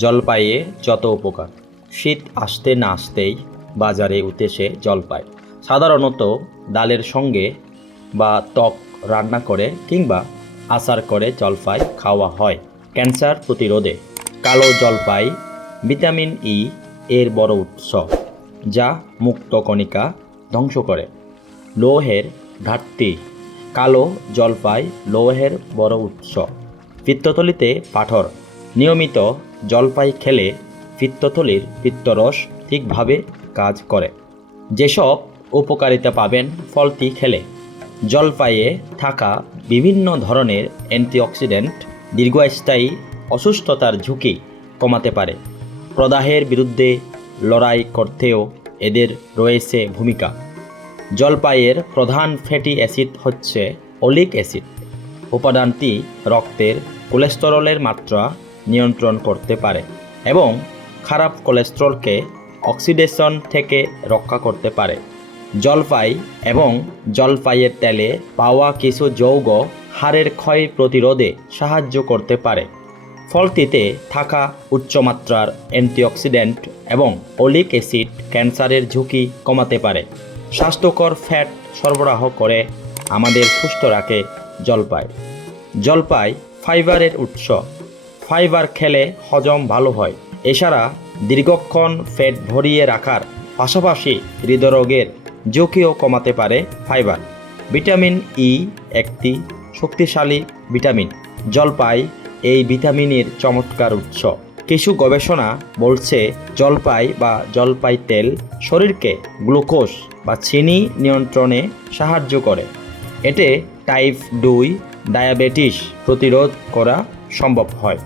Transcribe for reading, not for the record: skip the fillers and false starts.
জলপাইয়ে যত উপকার। শীত আসতে না আসতেই বাজারে উঠেছে জলপাই। সাধারণত ডালের সঙ্গে বা টক রান্না করে কিংবা আচার করে জলপাই খাওয়া হয় ক্যান্সার প্রতিরোধে। কালো জলপাই ভিটামিন ই এর বড় উৎস, যা মুক্তকণিকা ধ্বংস করে। লৌহের ঘাটতি। কালো জলপাই লৌহের বড় উৎস। পিত্তথলিতে পাথর। নিয়মিত জলপাই খেলে পিত্তথলির পিত্তরস ঠিকভাবে কাজ করে। যেসব উপকারিতা পাবেন ফলটি খেলে: জলপাইয়ে থাকা বিভিন্ন ধরনের অ্যান্টিঅক্সিডেন্ট দীর্ঘস্থায়ী অসুস্থতার ঝুঁকি কমাতে পারে। প্রদাহের বিরুদ্ধে লড়াই করতেও এদের রয়েছে ভূমিকা। জলপাইয়ের প্রধান ফ্যাটি অ্যাসিড হচ্ছে অলিক অ্যাসিড। উপাদানটি রক্তের কোলেস্টেরলের মাত্রা নিয়ন্ত্রণ করতে পারে এবং খারাপ কোলেস্টেরলকে অক্সিডেশন থেকে রক্ষা করতে পারে। জলপাই এবং জলপাইয়ের তেলে পাওয়া কিছু যৌগ হাড়ের ক্ষয় প্রতিরোধে সাহায্য করতে পারে। ফলটিতে থাকা উচ্চমাত্রার অ্যান্টিঅক্সিডেন্ট এবং অলিক অ্যাসিড ক্যান্সারের ঝুঁকি কমাতে পারে। স্বাস্থ্যকর ফ্যাট সরবরাহ করে আমাদের সুস্থ রাখে জলপাই। জলপাই ফাইবারের উৎস। ফাইবার খেলে হজম ভালো হয়। এছাড়া দীর্ঘক্ষণ পেট ভরিয়ে রাখার পাশাপাশি হৃদরোগের ঝুঁকিও কমাতে পারে ফাইবার। ভিটামিন ই একটি শক্তিশালী ভিটামিন। জলপাই এই ভিটামিনের চমৎকার উৎস। কিছু গবেষণা বলছে জলপাই বা জলপাই তেল শরীরকে গ্লুকোজ বা চিনি নিয়ন্ত্রণে সাহায্য করে। এতে টাইপ 2 ডায়াবেটিস প্রতিরোধ করা সম্ভব হয়।